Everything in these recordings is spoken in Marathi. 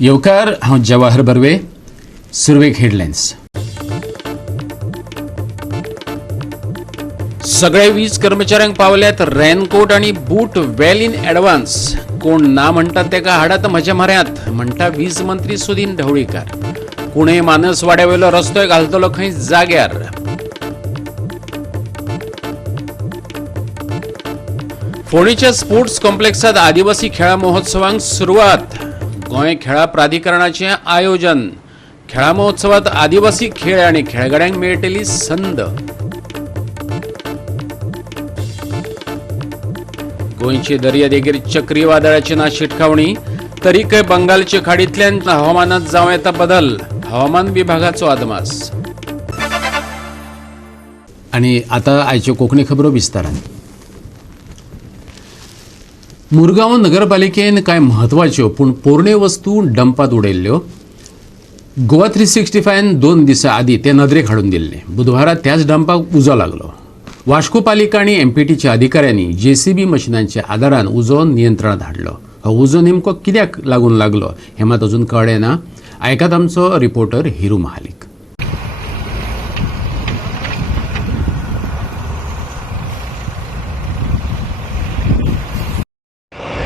येवकार हांव जवाहर बर्वे. सुरवेक हेडलायन्स. सगळे वीज कर्मचाऱ्यांक पावल्यात रेनकोट आणि बूट वेल इन एडव्हान्स. कोण ना म्हणटात तेका हाडात म्हज्या म्हऱ्यांत, म्हणटा वीज मंत्री सुदीन ढवळीकार. कुणय मानस वाड्यावेलो रस्तोय घालतलो खंय जाग्यार. फोंडेच्या स्पोर्ट्स कॉम्प्लेक्सात आदिवासी खेळा महोत्सवाक सुरवात. गोंय खेळा प्राधिकरणाचे आयोजन. खेळा महोत्सवात आदिवासी खेळ आणि खेळगड्यांक मेळटली संद. गोंयचे दर्यादेगेर चक्रीवादळाची ना शिटकावणी. तरीकय बंगालचे खाडींतल्यान हवामानात जावं येता बदल. हवामान विभागाचो अदमास. आणि आता आयच्यो कोंकणी खबरो विस्तारान. मुरगांव नगरपालिकेन कांय म्हत्वाच्यो पूण पोरण्यो वस्तू डंपात उडयल्ल्यो. गोवा 365 2 दिसां आदीं ते नदरेक हाडून दिल्ले. बुधवारा त्याच डंपाक उजो लागलो. वास्को पालिका आणि एमपीटीच्या अधिकाऱ्यांनी जेसीबी मशिनांच्या आदारान उजो नियंत्रणात हाडलो. हो उजो नेमको कित्याक लागून लागलो हें मात अजून कळ्ळें ना. आयकात आमचो रिपोर्टर हिरू महालिक.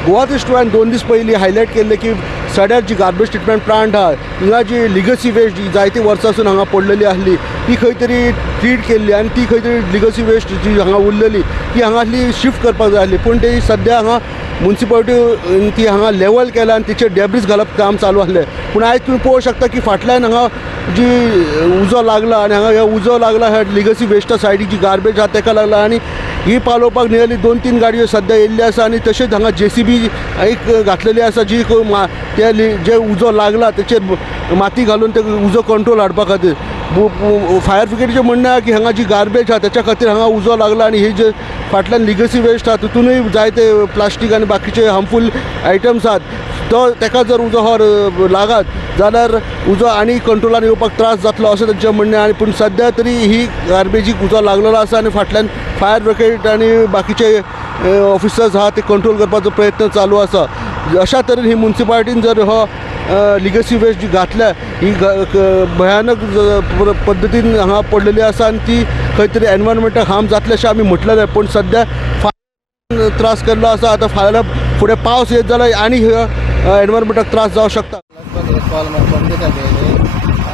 गोवा 365 2 दीस पयलीं हायलायट केल्लें की सड्यार जी गार्बेज ट्रिटमेंट प्लांट आहा हिंगा जी लिगसी वेस्ट जी जायती वर्सांसून हांगा पडलेली आसली ती खंय तरी ट्रीट केल्ली आनी ती खंय तरी लिगसी वेस्ट जी हांगा उरलेली ती हांगासली शिफ्ट करपाक जाय आसली. पूण ती सद्या हांगा म्युन्सिपालिटी ती हांगा लेवल केला आनी तिचेर डेब्रीज घालप काम चालू आसलें. पूण आयज तुमी पळोवंक शकता की फाटल्यान हांगा जी उजो लागला आनी हांगा हे उजो लागला ह्या लिगसी वेस्टा सायडीक जी गार्बेज आहा तेका लागला. आनी ही पालोवपाक नियरली 2-3 गाडयो सद्या येयल्ली आसा आनी तशेंच हांगा जेसीबी एक घातलेली आसा जी ते जे उजो लागला तेचेर माती घालून ते उजो कंट्रोल हाडपा खातीर. फायर ब्रिगेडीचें म्हणणें आहा की हांगा जी गार्बेज आहा तेच्या खातीर हांगा उजो लागला आनी ही जे फाटल्यान लिगसी वेस्ट आहा तितूनय जायते प्लास्टीक आनी बाकीचे हार्मफूल आयटम्स आहात. तो तेका जर उजो हो लागत जाल्यार उजो आनी कंट्रोलान येवपाक त्रास जातलो अशें तेंचें म्हणणें. आनी पूण सद्या तरी ही गार्बेजीक उजो लागलेलो आसा आनी फाटल्यान फायर ब्रिगेड आनी बाकीचे ऑफिसर्स आहा ते कंट्रोल करपाचो प्रयत्न चालू आसा. अशा तरेन ही म्युन्सिपालिटीन जर हो लिगसी वेस्ट जी घातल्या ही भयानक पद्दतीन हांगा पडलेली आसा आनी ती खंय तरी एनवायरमेंटाक हार्म जातलें अशें आमी म्हटलेलें. पूण सद्या त्रास केल्लो आसा. आतां फाल्यां फुडें पावस येत जाल्यार आनी एनवायरमेंटाक त्रास जावं शकता.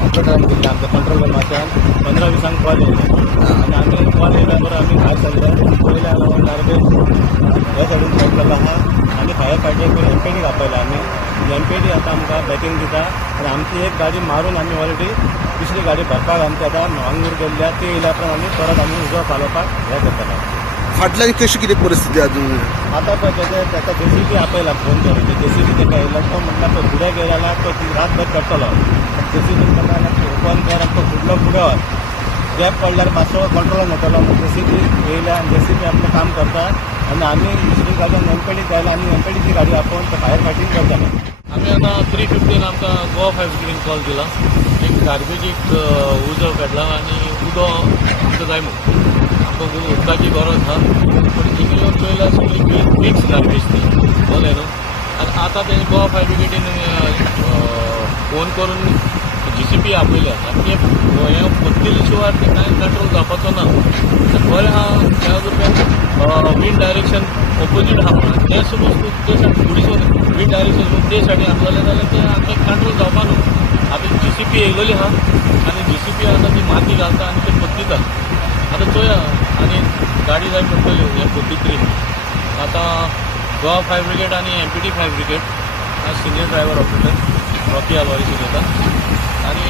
कंट्रोल करपाच्यान 15-20 कॉल येयले आनी आमी कॉल येयल्या बरो आमी भायर सरले. पयल्या लागून गार्बेज हे सायडीन पडलेलो आहा आनी फायर फायटींग करून एमपीडी आपयला आमी. एमपीडी आतां आमकां बॅकिंग दिता आनी आमची एक गाडी मारून आमी ऑलरेडी दुसरी गाडी भरपाक आमची आतां मांगूर गेल्ल्या ती येयल्या उपरांत आमी परत आमी उजो पालोवपाक हे करतलो. फाटल्यान कशी कितें परिस्थिती अजून आतां पळय तेका जेसीबी आपयला फोन करून जेसीबी तेका येयलो तो म्हणटा तो फुडें गेला तो रातभर करतलो. जेसीबी म्हणटा ओपन कर आनी तो फुडलो फुडें गॅप पडल्यार मातसो कंट्रोलान येतलो. जेसीबी येयल्या आनी जेसीबी आपलें काम करता आनी आमी दुसरी गाडयान एमपीडीक घायला आनी एमपीडीची गाडी आपोवन तो फायर फायटींग करतलो. आमी आतां 315 आमकां गोवा फायर ब्रिगेडीन कॉल दिला. एक गार्बेजीक उजो पेटला आनी उदो आमकां जाय म्हणून आमकां उदकाची गरज आहा. पूण इगल्यो पयल्या सगळी मिक्स गार्बेज ती कळ्ळें न्हू. आनी आतां तेणी गोवा फायर ब्रिगेडीन फोन करून जीसीपी आपयल्या आनी हे पत्तिले शिवाय ते कांय कंट्रोल जावपाचो ना. बरें आहा त्या रुपयान विंड डायरेक्शन ऑपोजीट आहा म्हणून ते सपोज ते सायड फुडें विंड डायरेक्शन ते सायडीन आसलेलें जाल्यार ते आमकां कंट्रोल जावपा न्हू. आतां जीसीपी येयलेली आहा आनी जीसीपी आतां ती माती घालता आनी ते पत्तिता. आतां चोया आनी गाडी जाय पडटल्यो हे पत्तित्री. आतां गोवा फायर ब्रिगेड आनी MPT fire brigade senior driver operator Rocky Alvares येता आनी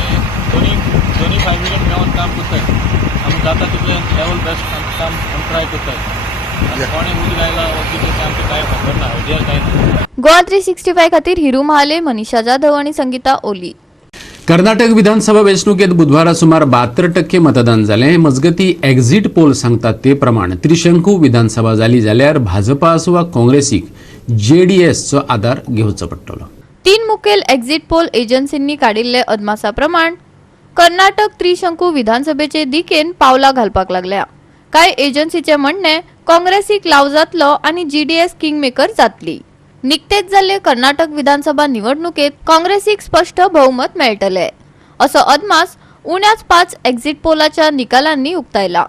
दोनी फायर ब्रिगेड मेळोन काम करतात. आमी जाता तितलें लेवल बेस्ट काम ट्राय करतात. कोणें उदक आयला कितें तें आमकां कांय खबर ना, आयडिया कांय ना. गोवा 365 खातीर हिरू महाले, मनीषा जाधव आनी संगीता ओली. कर्नाटक विधानसभा वेंचणुकेत बुधवारा सुमार 72% मतदान जालें. मजगती एक्झिट पोल सांगतात ते प्रमाण त्रिशंकू विधानसभा जाली जाल्यार भाजपा आसूं वा काँग्रेसीक जेडीएसचो आदार घेवचो पडटलो. 3 मुखेल एक्झिट पोल एजन्सींनी काडिल्ले अदमासा प्रमाण कर्नाटक त्रिशंकू विधानसभेचे दिकेन पावलां घालपाक लागल्या. कांय एजन्सीचे म्हणणे काँग्रेसीक लाव जातलो आनी जेडीएस किंगमेकर जातली. निकतेच जाल्ले कर्नाटक विधानसभा निवडणुकेत काँग्रेसीक स्पष्ट बहुमत मेळटले असो अदमास उण्याच 5 एक्झिट पोलाच्या निकालांनी उक्तायला.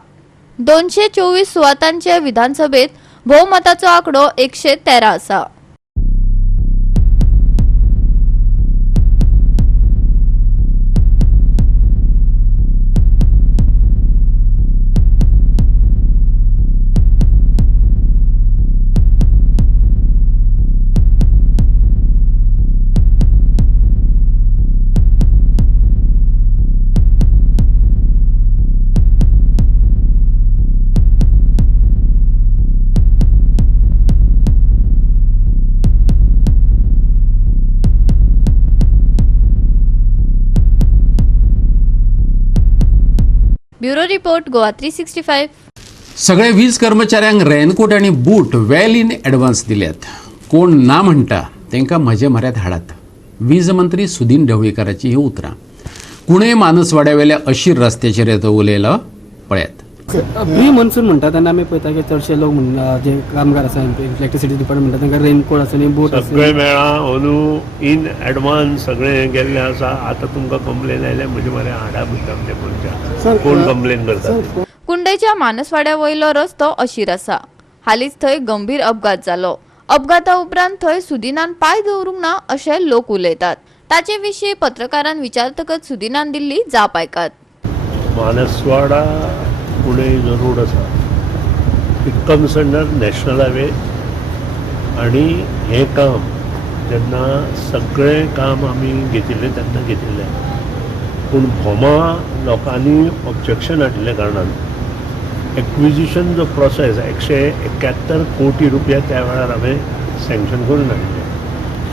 224 सुवातांचे विधानसभेत बहुमताचो आंकडो 113 आसा. Bureau report Goa 365. सगळे वीज कर्मचाऱ्यांक रेनकोट आणि बूट वेल इन एडवान्स दिल्यात. कोण ना म्हणटा तांकां म्हजे म्हऱ्यांत हाडात. वीज मंत्री सुदीन ढवळीकराची ही उतरां. कुणय मानसवाड्यावेल्या अशीर रस्त्याचेर येतो उलयलो पळयात. प्री मॉन्सून म्हणटा तेन्ना आमी पळयता की चडशे लोक जे कामगार आसा इलेक्ट्रिसिटी डिपार्टमेंट म्हणटा तांकां रेनकोट आसा आनी बूट आसा. सगळे मेळा अंदू इन एडवान्स सगळे गेल्ले आसा. आतां तुमकां कंप्लेन आयले म्हजे मरे हाडा म्हणटा आमच्या मनशा कोण कंप्लेन करता. कुंडयच्या मानसवाड्या वयलो रस्तो अशीर आसा. हालींच थंय गंभीर अपघात जालो. अपघाता उपरांत थंय सुदिनान पाय दवरूंक ना अशें लोक उलयतात. ताचे विशीं पत्रकारांन विचारतकच सुदिनान दिल्ली जाप आयकात. मानसवाडा पुणे जो रोड आसा it comes under national highway आनी हें काम जेन्ना सगळें काम आमी घेतिल्लें तेन्ना घेतिल्लें पूण भोमा लोकांनी ऑब्जेक्शन हाडिल्ल्या कारणान एक्विजिशन जो प्रोसेस 171 कोटी रुपया त्या वेळार हांवें सँक्शन करून हाडिल्ले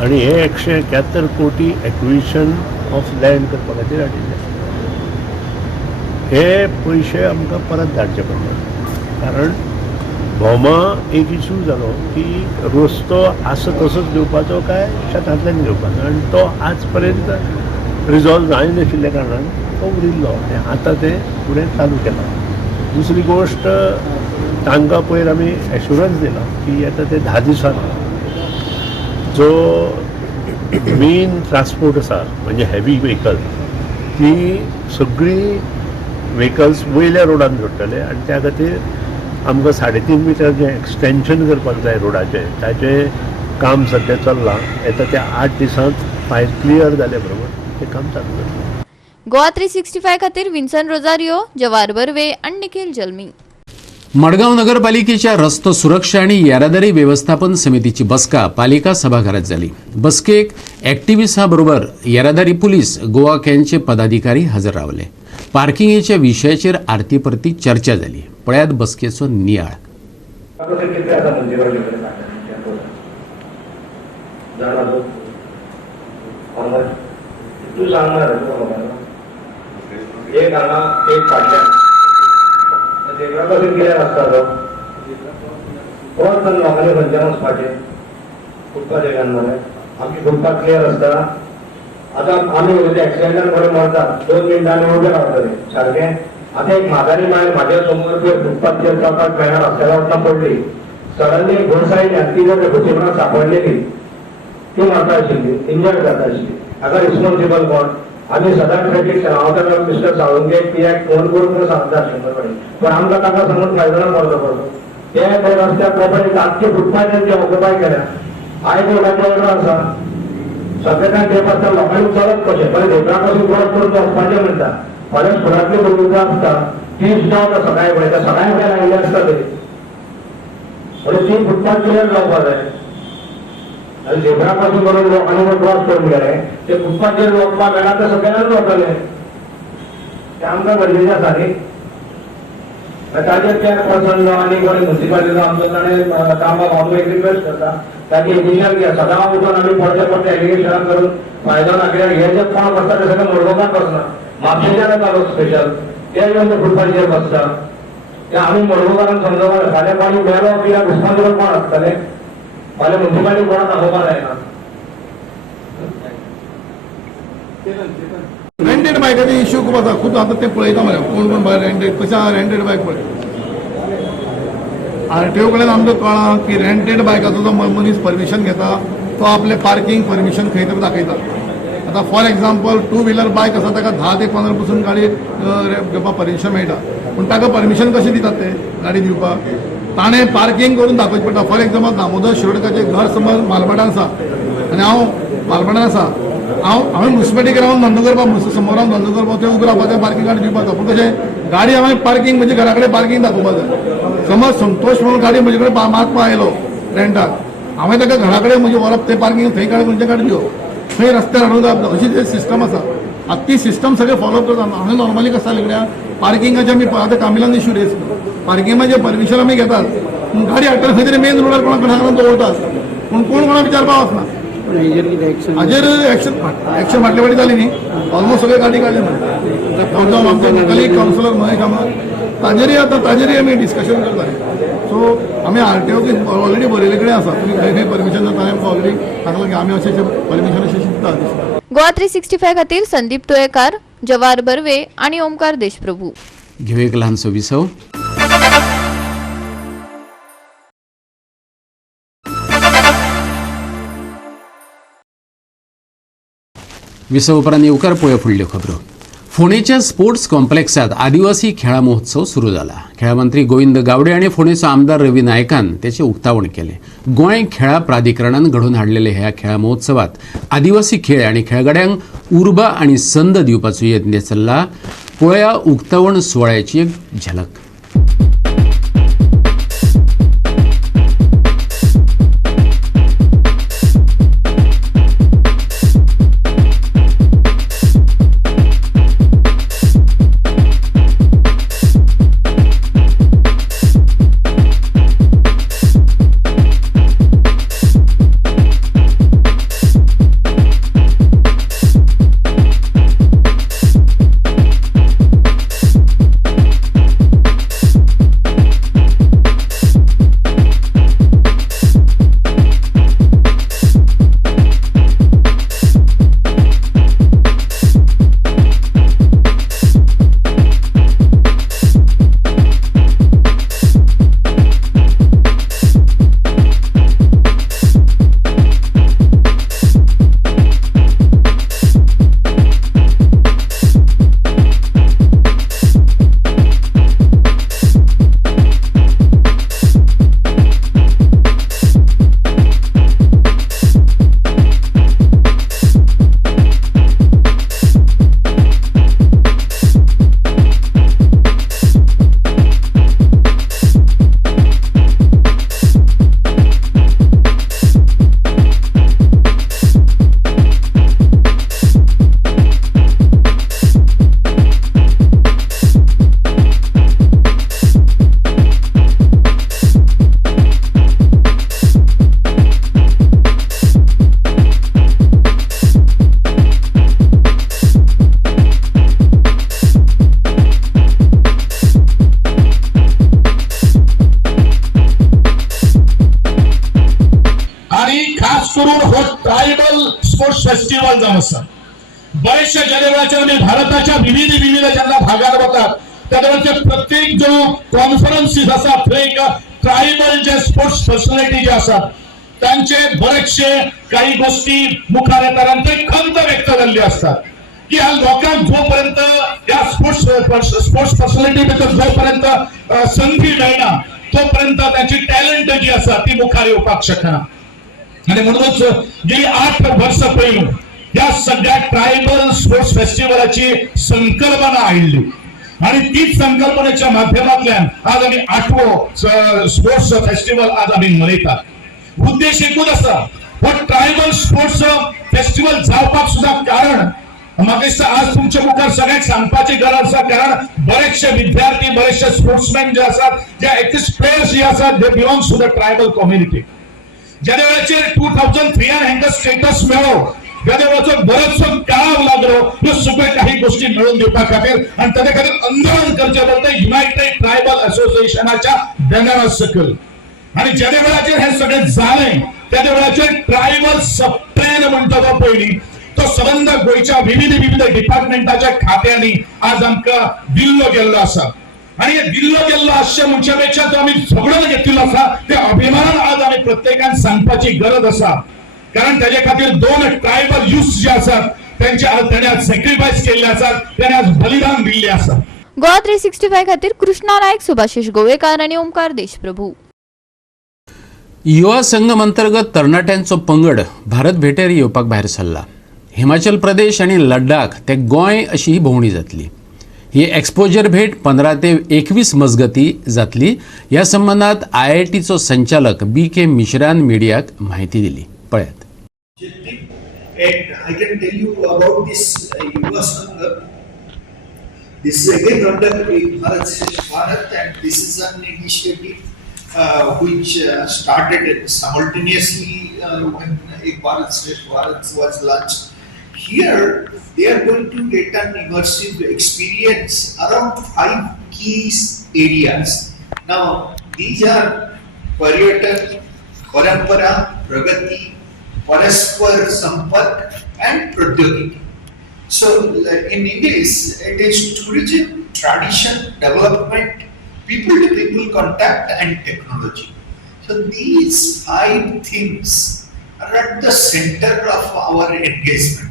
आनी हे 171 कोटी एक्विजिशन ऑफ लँड करपा खातीर हाडिल्ले. हे पयशे आमकां परत धाडचे पडले कारण भोमा एक इशू जालो की रस्तो आसा तसोच घेवपाचो काय शेतांतल्यान घेवपाचो आनी तो आज पर्यंत रिजॉल्व जायनाशिल्ल्या कारणान तो उरिल्लो आनी आतां ते फुडें चालू केला. दुसरी गोश्ट तांकां पयर आमी एश्युरन्स दिला की येता ते 10 दिसांत जो मेन ट्रान्सपोर्ट आसा म्हणजे हेवी व्हेकल ती सगळी व्हेकल्स वयल्या रोडान जोडटले आनी त्या खातीर आमकां 3.5 मिटर जें एक्सटेन्शन करपाक जाय रोडाचें ताचें काम सद्या चल्लां. येता त्या 8 दिसांत फायल क्लियर जाले बरोबर तें काम चालू जातलें. गोवा 365 खातीर विन्सन रोजारियो, जवार बर्वे आनी निखिल जल्मी. मडगांव नगरपालिकेच्या रस्तो सुरक्षा आणि येरादारी व्यवस्थापन समितीची बसका पालिका सभाघरात झाली. बसकेक एक्टिव्हिस्टां बरोबर येरादारी पुलीस गोवा कॅनचे पदाधिकारी हजर रावले. पार्किंगेच्या विशयाचेर आरती परती चर्चा जाली. पळयात बसकेचो नियाळ. क्लियर आसता तो कोण लोकांनी खंयच्यान वचपाचें फुटपाथ मरे आमची फुटपाथ क्लियर आसता. आतां आमी एक्सिडेंटान बरें मरतात 2 मिनटांनी उबे रावतले सारकें. आतां एक म्हातारी माय म्हाज्या समोर पळय फुटपाथचेर चलपाक मेळना रस्त्यार वतना पडली. सडनली घोड सायड ती जर भुतीमणाक सांपडलेली ती मरता आशिल्ली इंजर्ड जाता आशिल्ली. हाका रिस्पॉन्सिबल कोण. आमी सदांच क्रेडीट हांव ताका मिस्टर साळुंके पियाक फोन करून सांगता आशिल्लो पण आमकां ताका सांगून फायदो ना मरचो पडलो. ते रस्त्याक कोपरे तांचे फुटपाथ ऑक्युपाय केल्या. आयज रोडाचो ऑर्डर आसा सगळ्यांक टेप आसता लोकांनी चलत कशें पळय देवळा पासून क्रॉस करून वचपाचें म्हणटा. फाल्यां फुडांतली भुरगीं आसता ती सुद्दां आतां सकाळीं पळयता सकाळीं फुडें लायिल्ले आसता ते म्हणजे ती फुटपाथ क्लियर जावपा जाय. आनी देवळा पासून करून लोकांनी क्रॉस करून गेले ते फुटपाथचेर वचपाक मेळना ते सगळ्यांनाच वतले. ते आमकां गरजेचें आसा न्ही. ताचेर चॅरपर्सन आनी कोणी म्युनिसिपालिटीचो आमचो ताणें कामाक हांव एक रिक्वेस्ट करता ताची इनिशियल घ्या. सदां उठून आमी पडचे पडटे एलिगेशनां करून फायदो ना. कित्याक हे जे कोण बसता ते सगळे मडगांवकार बसना म्हापशेच्यान येता लोक स्पेशल ते येवन ते फुटपाथचेर बसता. ते आमी मडगांवकारांक समजोवपाक जाय. फाल्यां कोणी मेलो कित्याक रिस्पॉन्सिबल कोण आसतले. फाल्यां म्युनिसिपालिटी कोणाक दाखोवपाक जायना. रेंटेड बायकाचे इश्यू खूब आसा. खूब आतां ते पळयता मरे कोण कोण बाय रेंटेड कशें आहा रेंटेड बायक पळय RTO कडेन आमकां कळ्ळां की रेंटेड बायकाचो जो मनीस परमिशन घेता तो आपले पार्किंग परमिशन खंय तरी दाखयता. आतां फॉर एग्जाम्पल 2 व्हिलर बायक आसा ताका 10 ते 15 पसून गाडी घेवपाक परमिशन मेळटा, पूण ताका परमिशन कशें दितात ते गाडी दिवपाक? ताणें पार्किंग करून दाखोवचें पडटा. फॉर एग्जाम्पल दामोदर शिरोडकाचें घर समज मालबाटान आसा आनी हांव मालबाटान आसा, हांवें मुन्सिपालिटीक रावन धंदो करपाक समोर रावन धंदो करपाक थंय उबो रावपाचें पार्किंग गाडी दिवपाक जाता. पूण कशें गाडी हांवें पार्किंग म्हणजे घरा कडेन पार्किंग दाखोवपाक जाय. समज संतोष म्हणून गाडी म्हजे कडेन मागपाक आयलो रेंटाक, हांवें ताका घरा कडेन म्हणजे व्हरप तें पार्किंग थंय गाडी खंयचे गाडी दिवप, खंय रस्त्यार हाडून जावप, अशी ते सिस्टम आसा. आतां ती सिस्टम सगळें फॉलो करता. हांवें नॉर्मली कसं जालें कित्याक पार्किंगाचे आमी आतां कामिलान इश्यू रेज पार्किंगाचें परमिशन आमी घेतात, पूण गाडी हाडटना खंय तरी मेन रोडार कोणाक सांगून दवरतात, पूण कोण कोणाक विचारपाक वचना. हाजेर एक्शन फाटले फाटी जाली न्ही, ऑलमोस्ट सगळे गाडी काडले म्हणून आमचे लोकली कावन्सिलर महेश कामत ताजेरूय आमी डिस्कशन करताले. सो आमी RTO ऑलरेडी बरयले कडेन आसा, तुमी खंय खंय परमिशन जाता आमकां ऑलरेडी सांगलां की आमी अशें परमिशन अशें शिकतात. गोवा 365 खातीर संदीप तुळेकार, जवाहर बर्वे आणि ओमकार देशप्रभू. घेऊ एक ल्हानसो विसव. विसव उपरांत येवकार पळोवया फुडल्यो खबरो. फोंडेच्या स्पोर्ट्स कॉम्प्लेक्सात आदिवासी खेळा महोत्सव सुरू जाला. खेळा मंत्री गोविंद गावडे आणि फोंडेचो आमदार रवी नायकान त्याचे उक्तावण केले. गोंय खेळा प्राधिकरणान घडोवन हाडलेले ह्या खेळा महोत्सवात आदिवासी खेळ आणि खेळगड्यांक उर्बा आणि संद दिवपाचो यत्न चल्ला. पळोवया उक्तावण सुवाळ्याची एक झलक. स्पोर्ट्स फेस्टिवल जावन आसा. बरेचशे जगभराच्या आमी भारताच्या विविध जेन्ना भागात वतात तेन्ना प्रत्येक जो कॉन्फरन्सीस आसा थंय एक ट्रायबल जे स्पोर्ट्स पर्सनॅलिटी जे आसात त्यांचे बरेचशे काही गोष्टी मुखार येतात आणि ते खंत व्यक्त जाल्ली असतात की ह्या लोकांक जोपर्यंत या स्पोर्ट्स पर्सनॅलिटी भितर जोपर्यंत संधी मेळना तोपर्यंत त्यांची टॅलेंट जी आसा ती मुखार येवपाक शकना. आणि म्हणूनच गेली 8 वर्ष पयलीं या सगळ्या ट्रायबल स्पोर्ट्स फेस्टिवलाची संकल्पना आयिल्ली आणि तीच संकल्पनेच्या माध्यमांतल्यान आज आमी 8वो स्पोर्ट्स फेस्टिवल आज आमी मनयतात. उद्देश एकूच आसा पण ट्रायबल स्पोर्ट्स फेस्टिवल जावपाक सुद्धा कारण म्हाका दिसता आज तुमच्या मुखार सगळ्यांक सांगपाची गरज आसा कारण बरेचशे विद्यार्थी बरेचशे स्पोर्ट्समॅन जे आसात जे एक्स प्लेयर्स जे आसात they belongs to the tribal community. ज्या वेळाचेर 2003 हांकां स्टेटस मेळ्ळो त्या वेळाचो बरोचसो काळ लागलो ह्यो सगळ्यो काही गोष्टी मेळून दिवपा खातीर आणि ताचे खातीर आंदोलन करचें पडलें युनायटेड ट्रायबल असोसिएशनाच्या बॅनरा सकयल. आणि ज्या वेळाचेर हे सगळें जालें त्या वेळाचेर ट्रायबल सबप्लॅन म्हणटा तो पयलीं तो संबंध गोयच्या विविध डिपार्टमेंटाच्या खात्यांनी आज आमकां दिल्लो गेल्लो आसा. आणि हे दिल्लो गेल्लो अशें मनशापेक्षा तो आमी झगडून घेतिल्लो आसा ते अभिमानान आज आमी प्रत्येकान सांगपाची गरज आसा कारण त्याच्या खातीर 2 ट्रायबल युथ्स जे आसात त्यांनी आज सॅक्रिफायस केल्ले आसात त्यांनी आज बलिदान दिल्ले आसा गोवा 365 खातीर कृष्णा नायक, सुभाशीश गोवेकार आणि ओमकार देशप्रभू. युवा संगम अंतर्गत तरणाट्यांचो पंगड भारत भेटेर येवपाक भायर सरला. हिमाचल प्रदेश आणि लडाख ते गोंय अशी ही भोंवडी जातली. ही एक्सपोजर भेट 15 ते 21 मजगती जातली. या संबंधात IITचो संचालक BK मिश्रान मीडियाक माहिती दिली. पळयात. And I can tell you about this Yuva Sangam. This is again under Bharat Shresth Bharat, and this is an initiative which started simultaneously when Ek Bharat Shresth Bharat was launched. Here they are going to get an immersive experience around 5 key areas. Now these are Paryatan, Parampara, Pragati, Paraspar Sampark and Pradyogiki. So in English it is tourism, tradition, development, people to people contact and technology. So these 5 things are at the center of our engagement.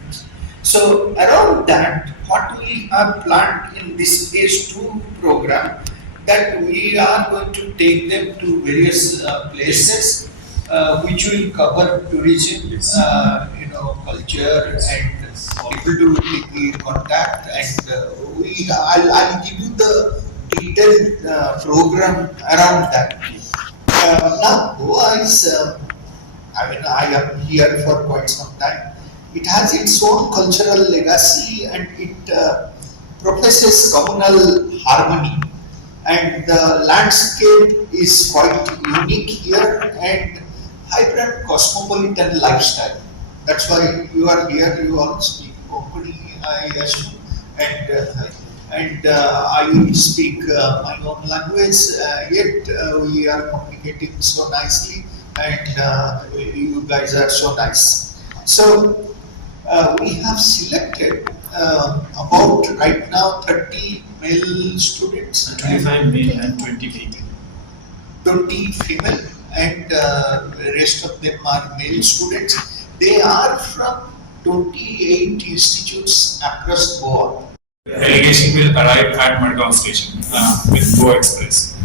So around that, what we have planned in this phase 2 program, that we are going to take them to various places which will cover tourism, culture and people to people contact, and I'll give you the detailed program around that. Now Goa is, I am here for quite some time. It has its own cultural legacy and it professes communal harmony, and the landscape is quite unique here and vibrant cosmopolitan lifestyle. That's why you are here. You all speak Konkani, I assume, and I speak my own language. Yet we are communicating so nicely, and you guys are so nice. So we have selected about right now 30 male students, 25 male and 20 female. 20 female, and rest of them are male students. They are from 28 institutes across Goa. The delegation will arrive at Madgaon station with Goa Express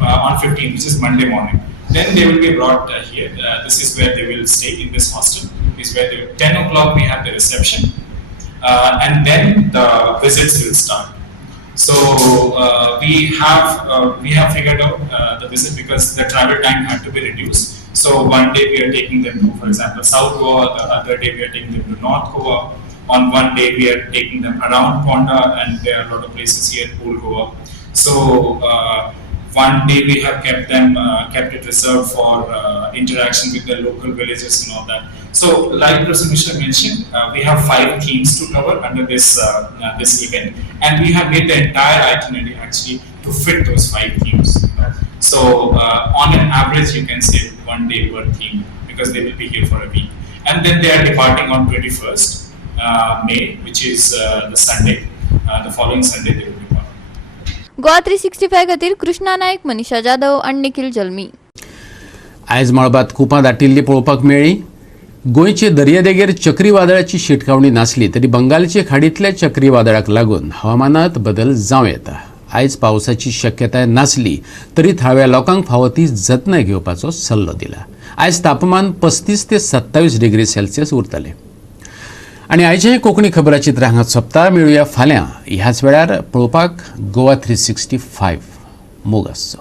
on 15th, which is Monday morning. Then they will be brought here. This is where they will stay in this hostel. This is where 10 o'clock we have the reception, and then the visits will start. So we have figured out the visit because the travel time had to be reduced. So one day we are taking them to, for example, South Goa. The other day we are taking them to North Goa. On one day we are taking them around Ponda, and there are a lot of places here, Old Goa. So one day we have kept it reserved for interaction with the local villages and all that. So like Professor Mishra mentioned, we have 5 themes to cover under this event, and we have made the entire itinerary actually to fit those 5 themes. So on an average you can say 1 day per theme, because they will be here for a week, and then they are departing on 21st May, which is the Sunday. The following Sunday they will depart. Goa 365 खातीर कृष्णा नायक, मनीषा जाधव आणि निखिल जल्मी. आयज मळबात कुपां दाटिल्ली पळोवपाक मेळ्ळी. गोंयचे दर्यादेगेर चक्रीवादळाची शिटकावणी नासली तरी बंगालचे खाडींतल्या चक्रीवादळाक लागून हवामानात बदल जावं येता. आयज पावसाची शक्यताय नासली तरी थळाव्या लोकांक फावो ती जतनाय घेवपाचो सल्लो दिला. आयज तापमान 35 ते 27 डिग्री सेल्सियस उरतले. आणि आयचे कोंकणी खबराचित्र हांगा सोंपता. मेळुया फाल्यां ह्याच वेळार पळोवपाक गोवा 365 मोग आसचो.